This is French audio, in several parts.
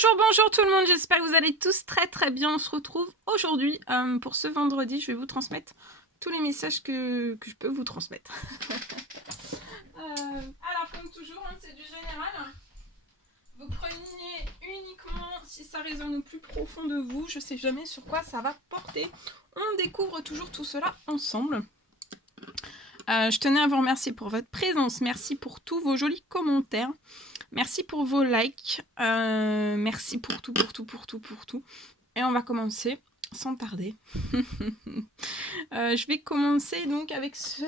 Bonjour tout le monde, j'espère que vous allez tous très bien. On se retrouve aujourd'hui pour ce vendredi. Je vais vous transmettre tous les messages que je peux vous transmettre. Alors comme toujours, c'est du général. Vous prenez uniquement si ça résonne au plus profond de vous. Je sais jamais sur quoi ça va porter. On découvre toujours tout cela ensemble. Je tenais à vous remercier pour votre présence. Merci pour tous vos jolis commentaires. Merci pour vos likes. Merci pour tout. Et on va commencer sans tarder. Je vais commencer donc avec ce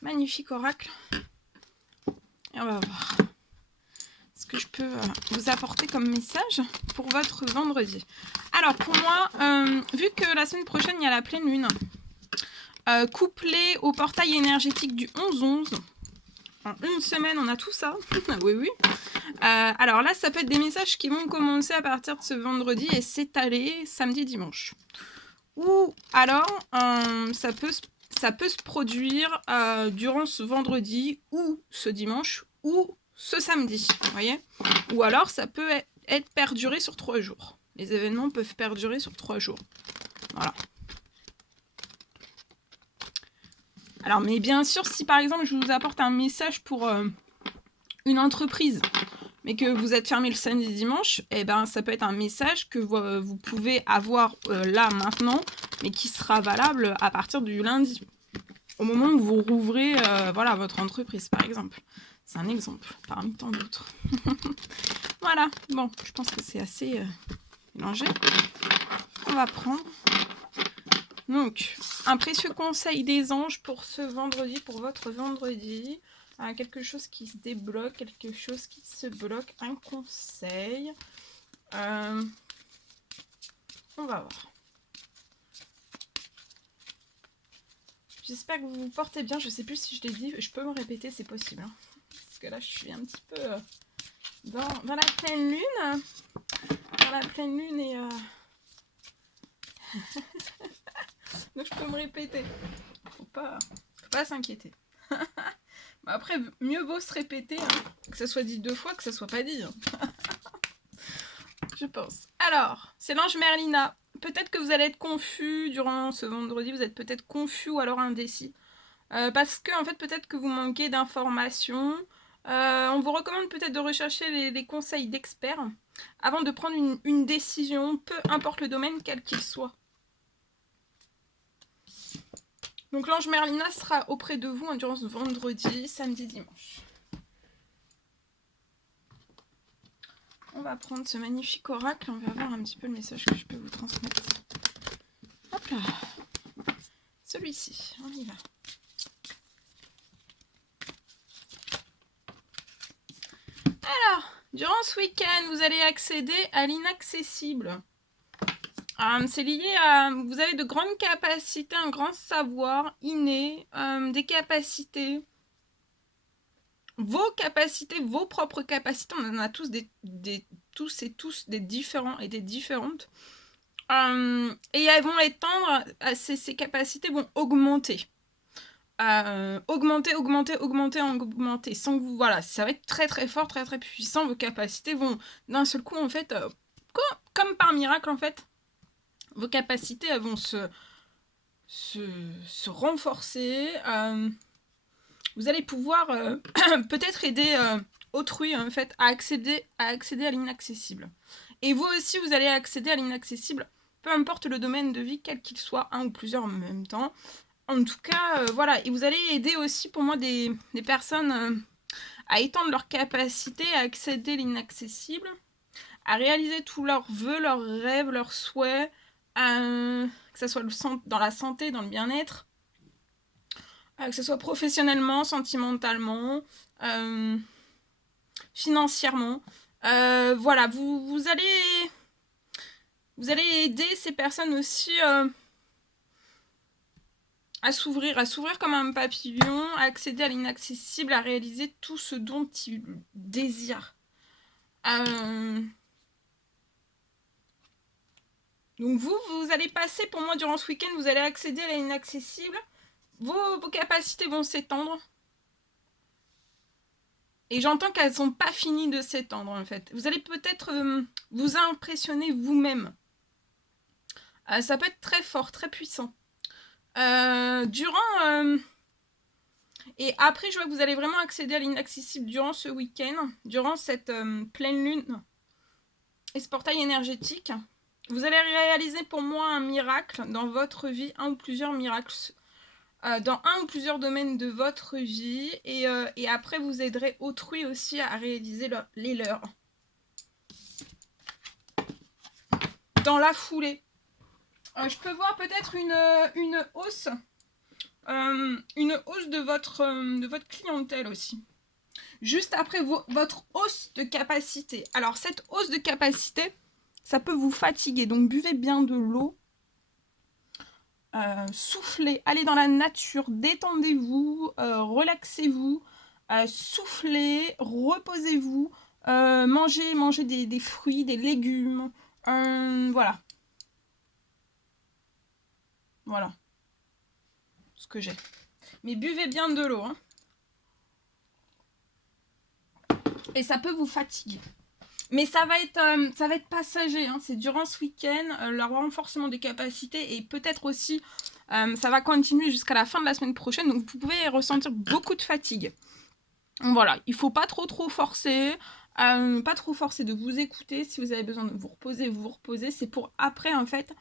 magnifique oracle. Et on va voir ce que je peux vous apporter comme message pour votre vendredi. Alors pour moi, vu que la semaine prochaine il y a la pleine lune, couplé au portail énergétique du 11-11, en une semaine on a tout ça. oui. Alors là, ça peut être des messages qui vont commencer à partir de ce vendredi et s'étaler samedi, dimanche. Ou alors, ça peut se produire durant ce vendredi ou ce dimanche ou ce samedi, vous voyez. Ou alors, ça peut être perduré sur 3 jours. Les événements peuvent perdurer sur 3 jours. Voilà. Alors, mais bien sûr, si par exemple, je vous apporte un message pour une entreprise, mais que vous êtes fermé le samedi dimanche, eh ben, ça peut être un message que vous pouvez avoir là, maintenant, mais qui sera valable à partir du lundi. Au moment où vous rouvrez voilà, votre entreprise, par exemple. C'est un exemple, parmi tant d'autres. Voilà, bon, je pense que c'est assez mélangé. On va prendre. Donc, un précieux conseil des anges pour ce vendredi, pour votre vendredi. Quelque chose qui se débloque, quelque chose qui se bloque, un conseil. On va voir. J'espère que vous vous portez bien. Je sais plus si je l'ai dit, je peux me répéter, c'est possible. Hein. Parce que là, je suis un petit peu dans la pleine lune. Dans la pleine lune et... Donc, je peux me répéter. Faut pas s'inquiéter. Après, mieux vaut se répéter, hein, que ça soit dit 2 fois, que ça soit pas dit. Hein. Je pense. Alors, c'est l'ange Merlina. Peut-être que vous allez être confus durant ce vendredi, vous êtes peut-être confus ou alors indécis. Parce que, en fait, peut-être que vous manquez d'informations. On vous recommande peut-être de rechercher les conseils d'experts avant de prendre une décision, peu importe le domaine, quel qu'il soit. Donc l'ange Merlina sera auprès de vous durant ce vendredi, samedi, dimanche. On va prendre ce magnifique oracle, on va voir un petit peu le message que je peux vous transmettre. Hop là. Celui-ci, on y va. Alors, durant ce week-end, vous allez accéder à l'inaccessible. C'est lié à... Vous avez de grandes capacités, un grand savoir inné, des capacités... Vos capacités, vos propres capacités, on en a tous tous des différents et des différentes. Et elles vont étendre, ces capacités vont augmenter. Augmenter. Sans que vous, voilà, ça va être très fort, très puissant. Vos capacités vont d'un seul coup, en fait, comme par miracle, en fait, vos capacités elles vont se renforcer. Vous allez pouvoir peut-être aider autrui en fait à accéder à l'inaccessible. Et vous aussi, vous allez accéder à l'inaccessible, peu importe le domaine de vie, quel qu'il soit, un ou plusieurs en même temps. En tout cas, voilà. Et vous allez aider aussi, pour moi, des personnes à étendre leurs capacités à accéder à l'inaccessible, à réaliser tous leurs vœux, leurs rêves, leurs souhaits, que ce soit dans la santé, dans le bien-être, que ce soit professionnellement, sentimentalement, financièrement. Voilà, vous allez aider ces personnes aussi à s'ouvrir comme un papillon, à accéder à l'inaccessible, à réaliser tout ce dont ils désirent. Donc vous allez passer, pour moi, durant ce week-end, vous allez accéder à l'inaccessible. Vos capacités vont s'étendre. Et j'entends qu'elles sont pas finies de s'étendre, en fait. Vous allez peut-être vous impressionner vous-même. Ça peut être très fort, très puissant. Et après, je vois que vous allez vraiment accéder à l'inaccessible durant ce week-end, durant cette pleine lune et ce portail énergétique. Vous allez réaliser pour moi un miracle dans votre vie, un ou plusieurs miracles dans un ou plusieurs domaines de votre vie. Et après, vous aiderez autrui aussi à réaliser les leurs. Dans la foulée. Je peux voir peut-être une hausse. Une hausse de votre clientèle aussi. Juste après votre hausse de capacité. Alors cette hausse de capacité, ça peut vous fatiguer. Donc buvez bien de l'eau. Soufflez, allez dans la nature, détendez-vous, relaxez-vous, soufflez, reposez-vous, mangez des fruits, des légumes. Voilà. Voilà. Ce que j'ai. Mais buvez bien de l'eau. Hein. Et ça peut vous fatiguer. Mais ça va être passager. Hein. C'est durant ce week-end, le renforcement des capacités et peut-être aussi, ça va continuer jusqu'à la fin de la semaine prochaine. Donc vous pouvez ressentir beaucoup de fatigue. Donc, voilà, il ne faut pas trop forcer. Pas trop forcer de vous écouter. Si vous avez besoin de vous reposer. C'est pour après en fait.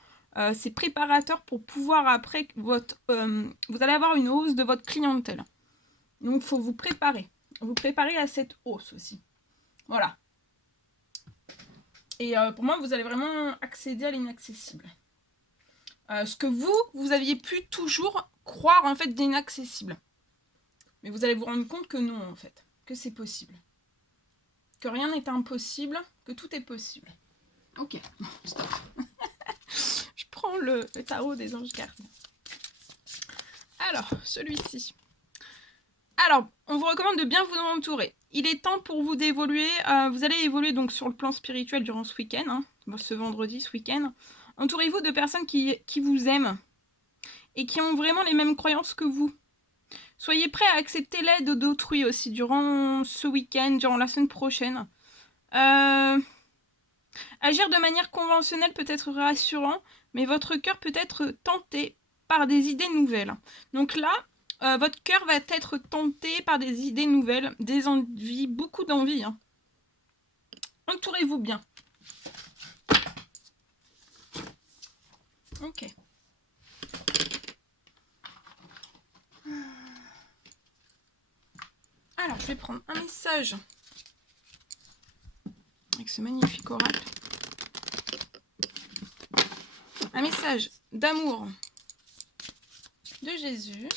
C'est préparateur pour pouvoir après vous allez avoir une hausse de votre clientèle. Donc il faut vous préparer. Vous préparer à cette hausse aussi. Voilà. Et pour moi, vous allez vraiment accéder à l'inaccessible. Ce que vous aviez pu toujours croire en fait d'inaccessible. Mais vous allez vous rendre compte que non en fait. Que c'est possible. Que rien n'est impossible. Que tout est possible. Ok, stop. Je prends le tarot des anges gardiens. Alors, celui-ci. Alors, on vous recommande de bien vous entourer. Il est temps pour vous d'évoluer. Vous allez évoluer donc sur le plan spirituel durant ce week-end, hein, ce vendredi, ce week-end. Entourez-vous de personnes qui vous aiment et qui ont vraiment les mêmes croyances que vous. Soyez prêts à accepter l'aide d'autrui aussi durant ce week-end, durant la semaine prochaine. Agir de manière conventionnelle peut être rassurant, mais votre cœur peut être tenté par des idées nouvelles. Donc là, votre cœur va être tenté par des idées nouvelles, des envies, beaucoup d'envies. Hein. Entourez-vous bien. Ok. Alors, je vais prendre un message avec ce magnifique oracle. Un message d'amour de Jésus.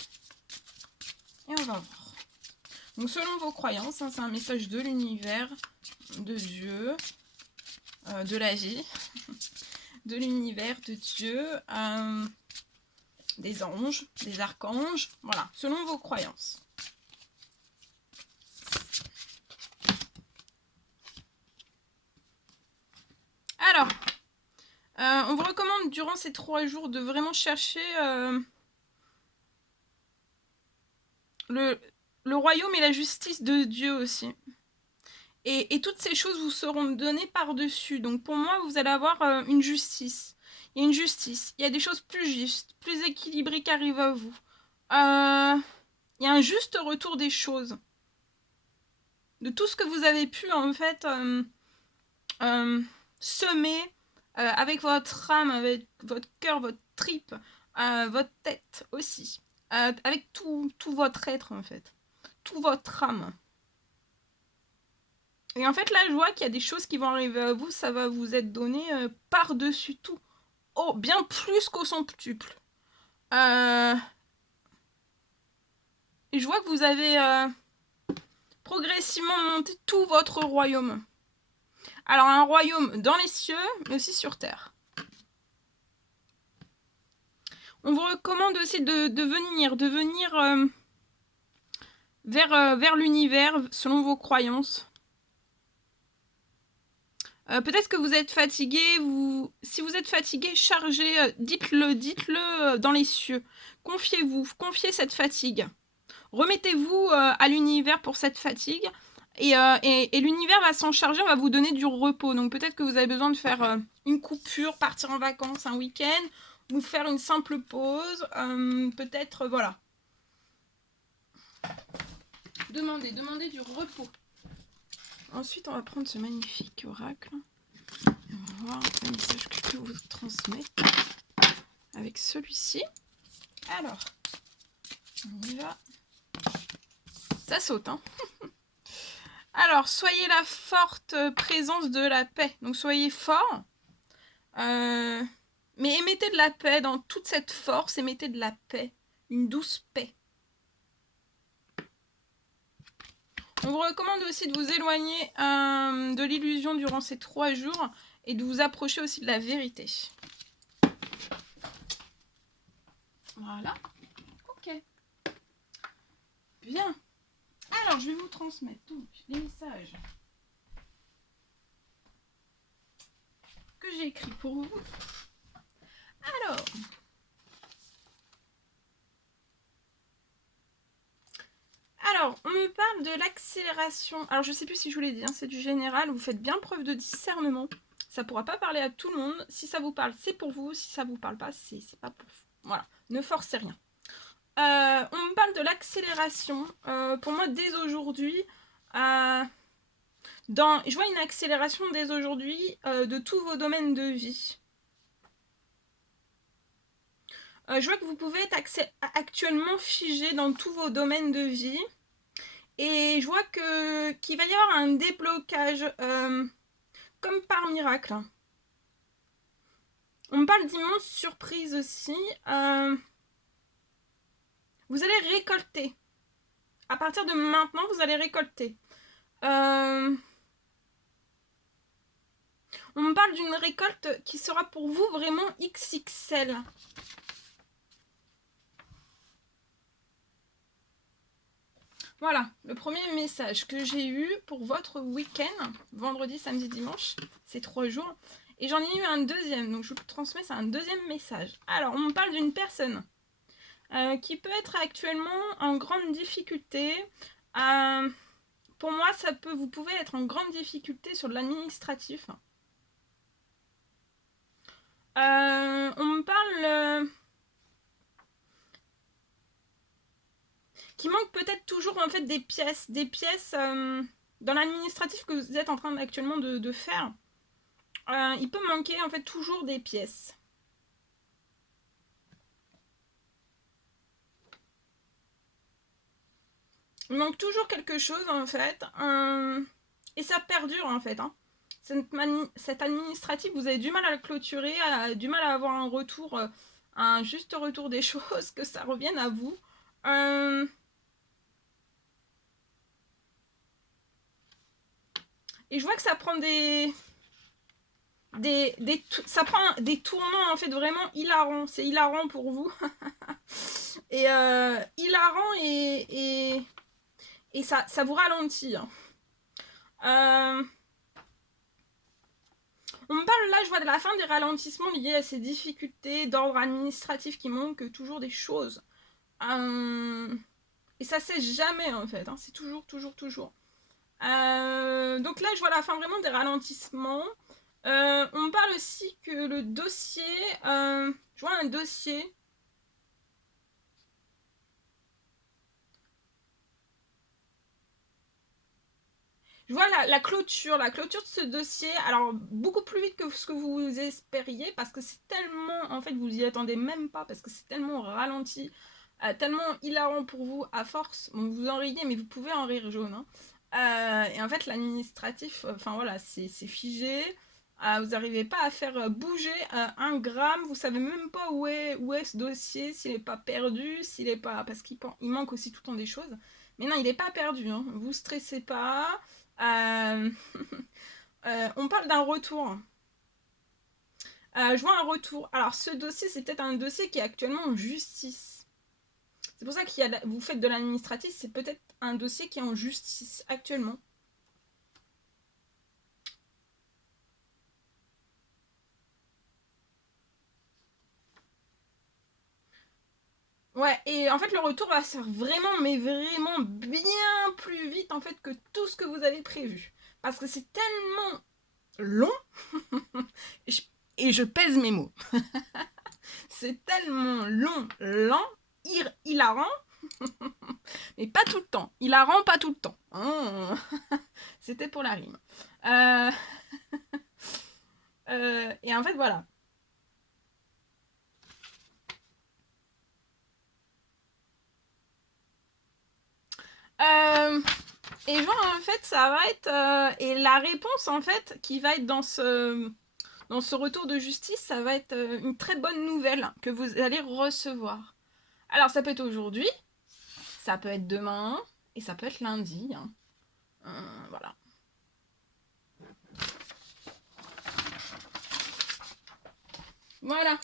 Et on va voir. Donc selon vos croyances, hein, c'est un message de l'univers, de Dieu, de la vie, de l'univers, de Dieu, des anges, des archanges. Voilà, selon vos croyances. Alors, on vous recommande durant ces 3 jours de vraiment chercher le royaume et la justice de Dieu aussi. Et toutes ces choses vous seront données par-dessus. Donc pour moi, vous allez avoir une justice. Il y a une justice. Il y a des choses plus justes, plus équilibrées qui arrivent à vous. Il y a un juste retour des choses. De tout ce que vous avez pu en fait semer avec votre âme, avec votre cœur, votre tripe, votre tête aussi. Avec tout votre être en fait. Tout votre âme. Et en fait là je vois qu'il y a des choses qui vont arriver à vous, ça va vous être donné par-dessus tout. Oh, bien plus qu'au centuple. Et je vois que vous avez progressivement monté tout votre royaume. Alors un royaume dans les cieux, mais aussi sur terre. On vous recommande aussi de venir vers l'univers selon vos croyances. Peut-être que vous êtes fatigué. Si vous êtes fatigué, chargez, dites-le dans les cieux. Confiez cette fatigue. Remettez-vous à l'univers pour cette fatigue Et l'univers va s'en charger, on va vous donner du repos. Donc peut-être que vous avez besoin de faire une coupure, partir en vacances un week-end, ou faire une simple pause. Peut-être, voilà. Demandez du repos. Ensuite, on va prendre ce magnifique oracle. Et on va voir le message que je peux vous transmettre avec celui-ci. Alors, on y va. Ça saute, hein. Alors, soyez la forte présence de la paix. Donc, soyez fort. Mais émettez de la paix dans toute cette force. Émettez de la paix. Une douce paix. On vous recommande aussi de vous éloigner de l'illusion durant ces 3 jours et de vous approcher aussi de la vérité. Voilà. Ok. Bien. Alors, je vais vous transmettre donc les messages que j'ai écrits pour vous. Alors, on me parle de l'accélération. Alors, je sais plus si je vous l'ai dit, hein, c'est du général. Vous faites bien preuve de discernement. Ça pourra pas parler à tout le monde. Si ça vous parle, c'est pour vous. Si ça vous parle pas, c'est pas pour vous. Voilà, ne forcez rien. On me parle de l'accélération. Pour moi, dès aujourd'hui, je vois une accélération dès aujourd'hui de tous vos domaines de vie. Je vois que vous pouvez être actuellement figé dans tous vos domaines de vie. Et je vois qu'il va y avoir un déblocage, comme par miracle. On me parle d'immenses surprises aussi. Vous allez récolter. À partir de maintenant, vous allez récolter. On me parle d'une récolte qui sera pour vous vraiment XXL. Voilà, le premier message que j'ai eu pour votre week-end, vendredi, samedi, dimanche, c'est 3 jours. Et j'en ai eu un deuxième, donc je vous transmets, c'est un deuxième message. Alors, on me parle d'une personne qui peut être actuellement en grande difficulté. Pour moi, vous pouvez être en grande difficulté sur de l'administratif. On me parle qui manque peut-être toujours en fait des pièces dans l'administratif que vous êtes en train actuellement de faire. Il peut manquer en fait toujours des pièces. Il manque toujours quelque chose en fait. Et ça perdure en fait. Hein. Cette administratif, vous avez du mal à le clôturer, du mal à avoir un retour, un juste retour des choses, que ça revienne à vous. Et je vois que ça prend ça prend des tournants en fait vraiment hilarants. C'est hilarant pour vous. Et hilarant et ça vous ralentit. Hein. On me parle là, je vois de la fin des ralentissements liés à ces difficultés d'ordre administratif qui manquent toujours des choses. Et ça cesse jamais en fait, hein. C'est toujours. Donc là, je vois la fin vraiment des ralentissements. On me parle aussi que le dossier, je vois un dossier. Je vois la clôture de ce dossier, alors beaucoup plus vite que ce que vous espériez, parce que c'est tellement, en fait, vous y attendez même pas, parce que c'est tellement ralenti, tellement hilarant pour vous, à force, bon, vous en riez, mais vous pouvez en rire jaune, hein. Et en fait, l'administratif, enfin voilà, c'est figé, vous n'arrivez pas à faire bouger un gramme, vous savez même pas où est ce dossier, s'il n'est pas perdu, s'il est pas, parce qu'il manque aussi tout le temps des choses, mais non, il n'est pas perdu, hein. Vous stressez pas. Euh, on parle d'un retour. Je vois un retour. Alors, ce dossier, c'est peut-être un dossier qui est actuellement en justice. C'est pour ça que vous faites de l'administratif, c'est peut-être un dossier qui est en justice actuellement. Ouais, et en fait, le retour va se faire vraiment, mais vraiment bien plus vite, en fait, que tout ce que vous avez prévu. Parce que c'est tellement long, et je pèse mes mots. C'est tellement long, lent, hilarant, mais pas tout le temps. Hilarant, pas tout le temps. Oh. C'était pour la rime. Et en fait, voilà. Et genre, en fait, ça va être... et la réponse, en fait, qui va être dans ce retour de justice, ça va être une très bonne nouvelle que vous allez recevoir. Alors, ça peut être aujourd'hui, ça peut être demain, et ça peut être lundi. Hein. Voilà. Voilà.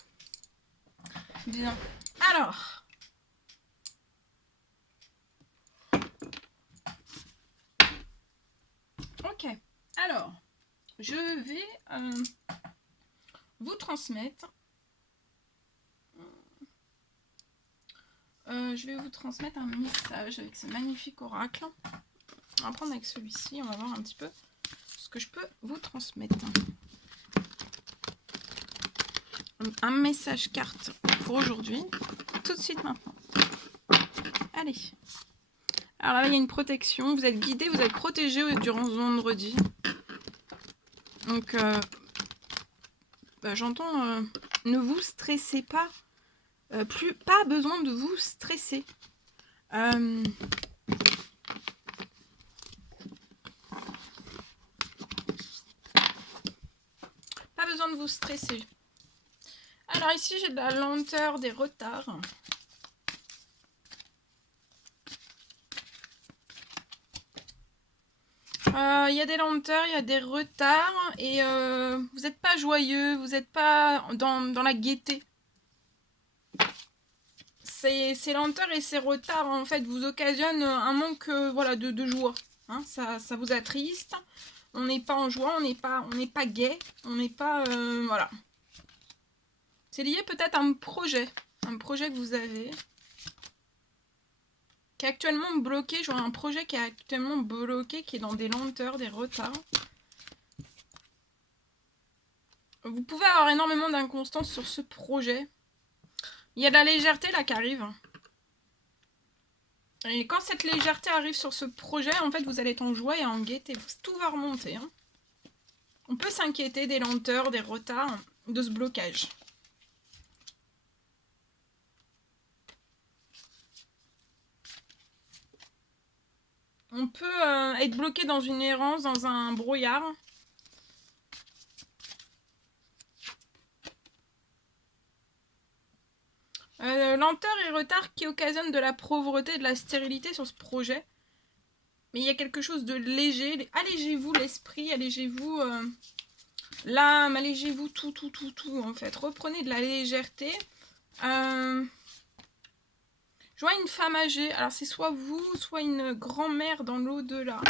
Bien. Alors... Ok. Alors, je vais vous transmettre... je vais vous transmettre un message avec ce magnifique oracle. On va prendre avec celui-ci, on va voir un petit peu ce que je peux vous transmettre. Un message carte pour aujourd'hui, tout de suite maintenant. Allez. Alors là, il y a une protection, vous êtes guidé, vous êtes protégé durant ce vendredi. Donc, j'entends, ne vous stressez pas. Pas besoin de vous stresser. Pas besoin de vous stresser. Alors ici, j'ai de la lenteur, des retards. Il y a des lenteurs, il y a des retards. Et vous n'êtes pas joyeux, vous n'êtes pas dans la gaieté. Ces lenteurs et ces retards, en fait, vous occasionnent un manque voilà, de joie. Hein, ça vous attriste. On n'est pas en joie, on n'est pas gai, on n'est pas... voilà. C'est lié peut-être à un projet que vous avez, qui est actuellement bloqué. Je vois un projet qui est actuellement bloqué, qui est dans des lenteurs, des retards. Vous pouvez avoir énormément d'inconstance sur ce projet. Il y a de la légèreté là qui arrive. Et quand cette légèreté arrive sur ce projet, en fait, vous allez être en joie et en gaieté. Tout va remonter. Hein. On peut s'inquiéter des lenteurs, des retards, de ce blocage. On peut être bloqué dans une errance, dans un brouillard. Lenteur et retard qui occasionnent de la pauvreté et de la stérilité sur ce projet. Mais il y a quelque chose de léger. Allégez-vous l'esprit, allégez-vous l'âme, allégez-vous tout en fait. Reprenez de la légèreté. Je vois une femme âgée. Alors c'est soit vous, soit une grand-mère dans l'au-delà.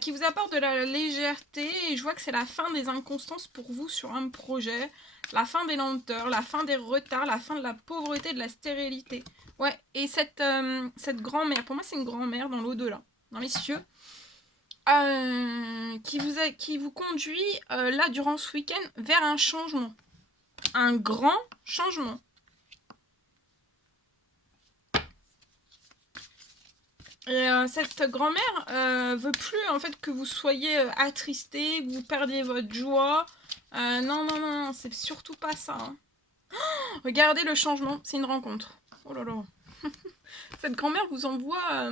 Qui vous apporte de la légèreté. Et je vois que c'est la fin des inconstances pour vous sur un projet. La fin des lenteurs, la fin des retards, la fin de la pauvreté, de la stérilité. Ouais, et cette grand-mère, pour moi c'est une grand-mère dans l'au-delà, dans les cieux, qui vous conduit là durant ce week-end vers un changement. Un grand changement. Et cette grand-mère veut plus en fait que vous soyez attristé, que vous perdiez votre joie. Non, c'est surtout pas ça. Hein. Oh, regardez le changement, c'est une rencontre. Oh là là. Cette grand-mère vous envoie...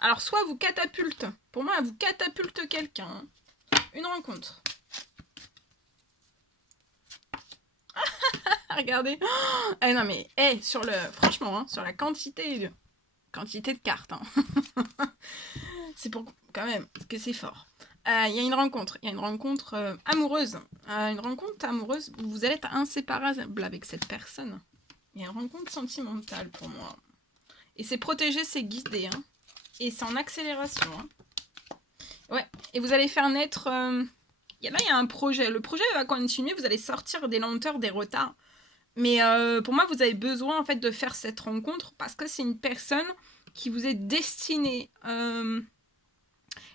Alors, soit vous catapulte. Pour moi, elle vous catapulte quelqu'un. Hein. Une rencontre. Regardez. Oh, non mais, franchement, hein, sur la quantité de cartes. Hein. C'est pour quand même que c'est fort. Il y a une rencontre. Il y a une rencontre amoureuse. Une rencontre amoureuse où vous allez être inséparable avec cette personne. Il y a une rencontre sentimentale pour moi. Et c'est protéger, c'est guider. Hein. Et c'est en accélération. Hein. Ouais. Et vous allez faire naître... Là, il y a un projet. Le projet va continuer. Vous allez sortir des lenteurs, des retards. Mais pour moi, vous avez besoin en fait de faire cette rencontre parce que c'est une personne qui vous est destinée.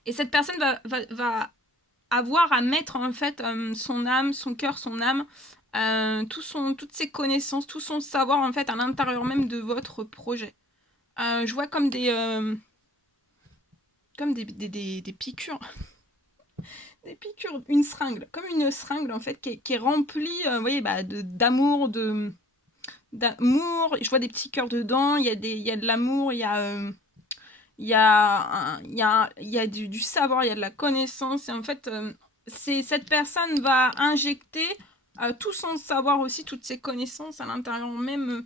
Et cette personne va avoir à mettre en fait son âme, son cœur, son âme, toutes ses connaissances, tout son savoir en fait à l'intérieur même de votre projet. Je vois comme des piqûres. Des piqûres, une seringue, comme une seringue en fait qui est remplie, vous voyez, d'amour, d'amour. Je vois des petits cœurs dedans. Il y a de l'amour, il y a du savoir, il y a de la connaissance. Et en fait, cette personne va injecter tout son savoir aussi, toutes ses connaissances à l'intérieur même.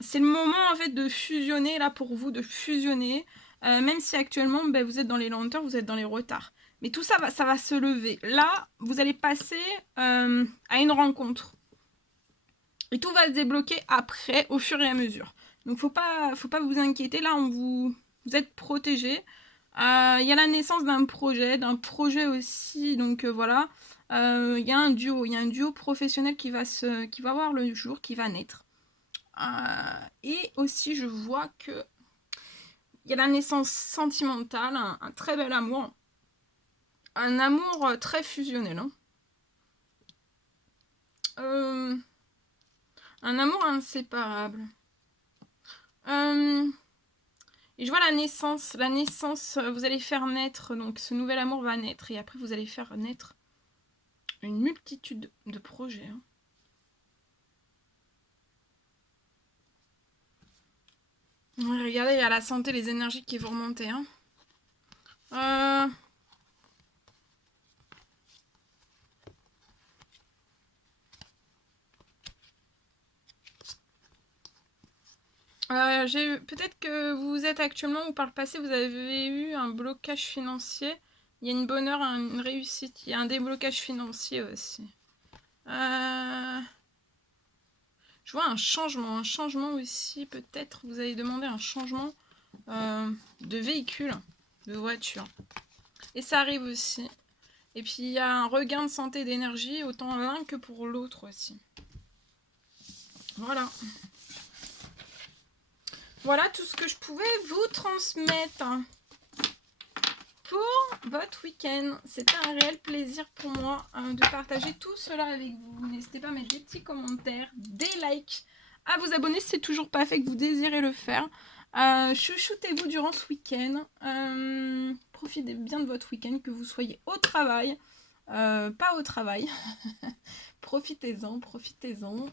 C'est le moment en fait de fusionner là pour vous, de fusionner. Même si actuellement vous êtes dans les lenteurs, vous êtes dans les retards. Mais tout ça va se lever. Là, vous allez passer à une rencontre. Et tout va se débloquer après, au fur et à mesure. Donc faut pas vous inquiéter. Là, vous êtes protégé. Il y a la naissance d'un projet aussi. Donc voilà. Il y a un duo professionnel qui va voir le jour, qui va naître. Et aussi, je vois que il y a la naissance sentimentale, un très bel amour. Un amour très fusionnel. Hein. Un amour inséparable. Et je vois la naissance. La naissance, vous allez faire naître, donc ce nouvel amour va naître. Et après, vous allez faire naître une multitude de projets. Hein. Regardez, il y a la santé, les énergies qui vont remonter. Hein. Peut-être que vous êtes actuellement ou par le passé, vous avez eu un blocage financier. Il y a une bonne heure, une réussite. Il y a un déblocage financier aussi. Je vois un changement aussi. Peut-être vous allez demander un changement de véhicule, de voiture. Et ça arrive aussi. Et puis il y a un regain de santé et d'énergie, autant l'un que pour l'autre aussi. Voilà. Voilà tout ce que je pouvais vous transmettre pour votre week-end. C'était un réel plaisir pour moi de partager tout cela avec vous. N'hésitez pas à mettre des petits commentaires, des likes, à vous abonner si c'est toujours pas fait, que vous désirez le faire. Chouchoutez-vous durant ce week-end. Profitez bien de votre week-end, que vous soyez au travail, pas au travail. Profitez-en. Profitez-en.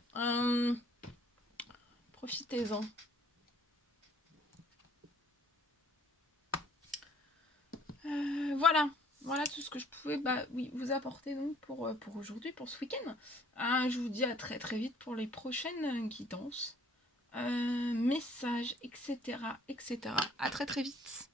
Voilà tout ce que je pouvais vous apporter donc pour aujourd'hui, pour ce week-end. Je vous dis à très très vite pour les prochaines guidances, messages, etc. À très très vite.